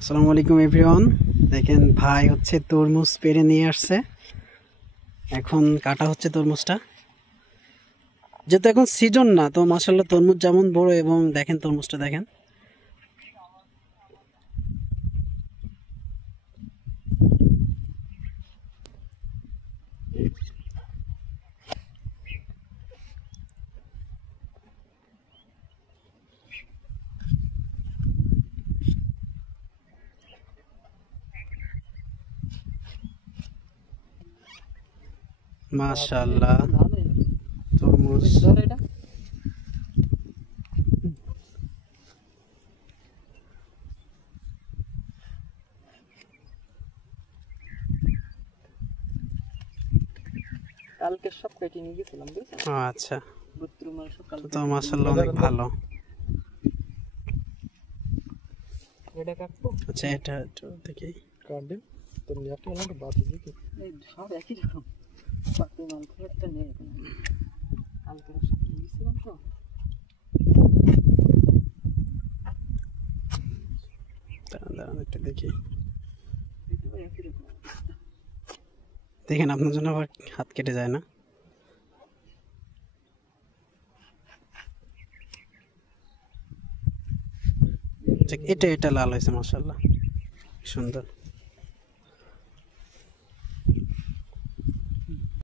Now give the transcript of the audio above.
আসসালামু আলাইকুম এভরিওয়ান। দেখেন ভাই হচ্ছে তরমুজ পেড়ে নিয়ে আসছে, এখন কাটা হচ্ছে তরমুজটা। যেহেতু এখন সিজন না, তো মাশাআল্লাহ তরমুজ যেমন বড়, এবং দেখেন তরমুজটা দেখেন। মাশাআল্লাহ তরমুজ। কালকে সব কেটে নিয়ে গেছিলাম, বুঝছেন? আচ্ছা, তো কালকে মাশাআল্লাহ অনেক ভালো। এটা কাটবো। আচ্ছা, এটা একটু দেখি। কাটবে তো একটা আমাকে বাতি দিতে, এই সব একই রকম পাতে মাল একটা নেই এখানে। কালকে সব নিয়ে গেছিলাম তো। দাঁড়ান একটু দেখি। একই রকম দেখেন, আপনার জন্য আবার হাত কেটে যায় না। এটা লাল হয়েছে, মাশাআল্লাহ সুন্দর।